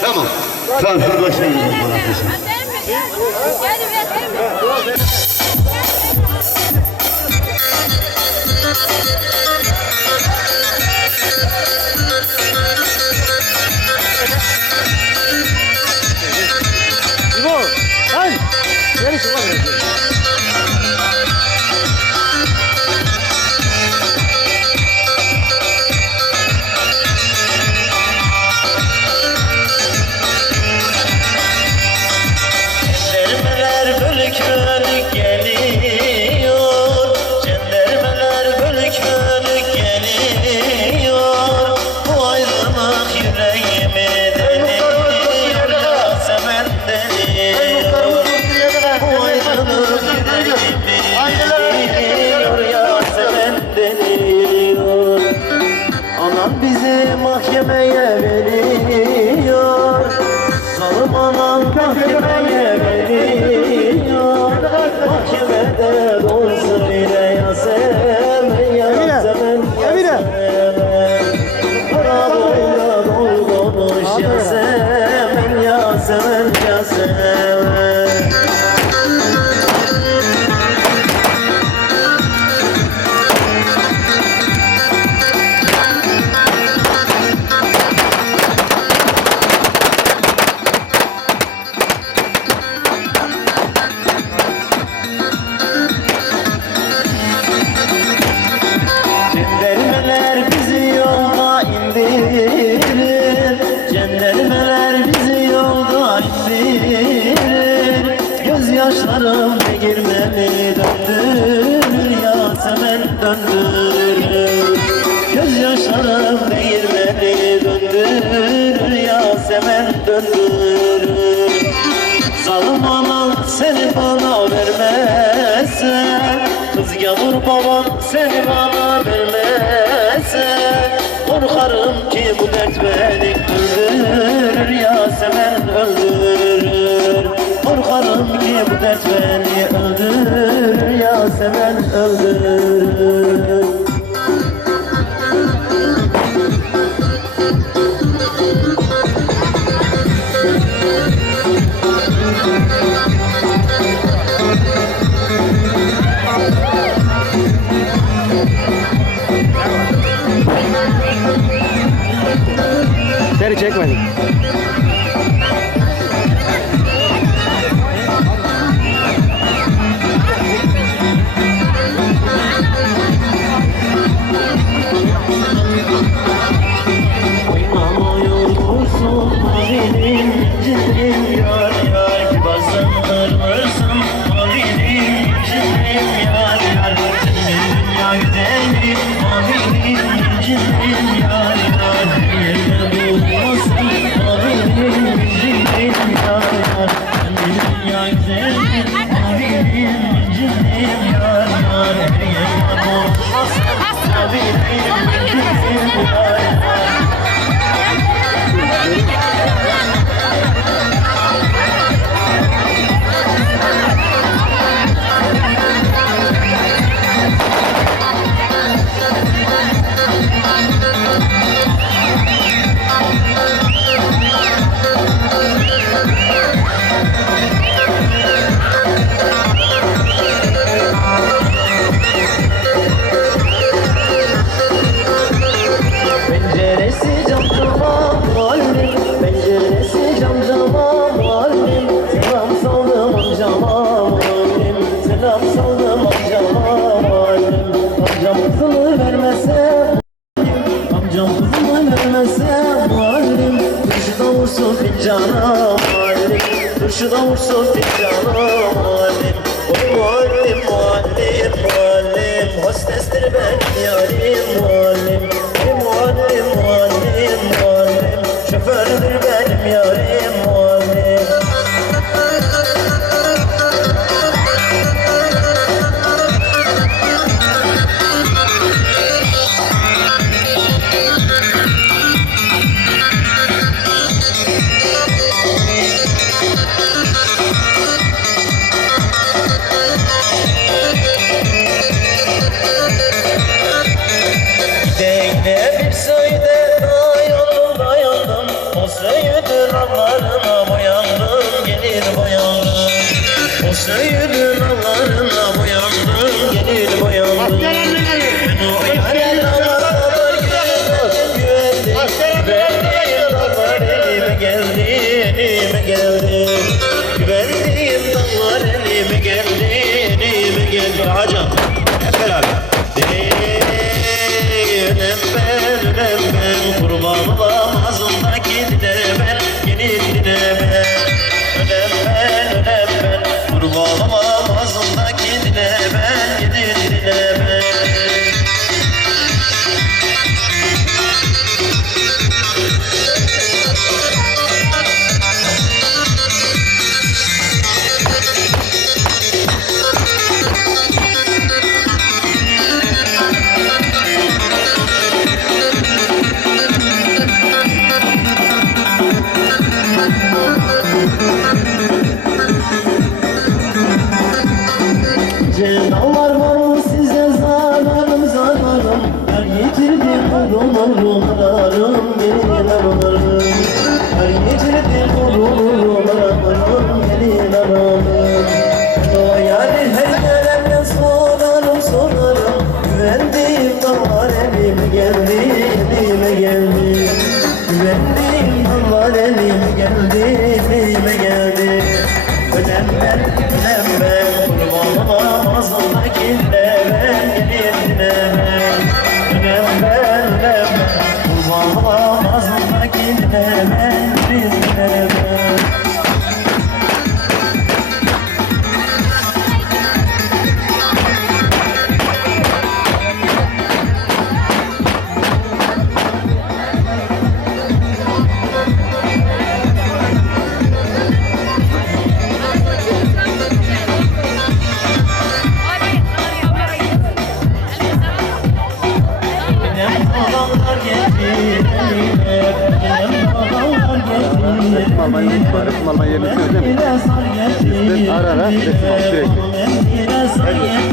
Tamam. Tamam siz başlayın. İbo, bizi mahkemeye veriyor. Salım anam mahkemeye Döndürür Gözyaşlarım girmemi döndürür Yasemen döndürür. Zalim anan seni bana vermezse Kız gavur baban seni bana vermezse Korkarım ki bu dert beni öldürür Yasemen öldürür. Korkarım ki bu dert beni öldürür Yasemen öldürür muallim Turşu da vursun fincana muallim O muallim muallim muallim Hostestir benim yarim muallim Sevip söyle dayandım O söğüdür anlarına boyandım gelir boyandım O söğüdür geldi Önem ben, ben, kurban Marmara yerini söyledim. Bizden ara ara resim al sürekli. Evet.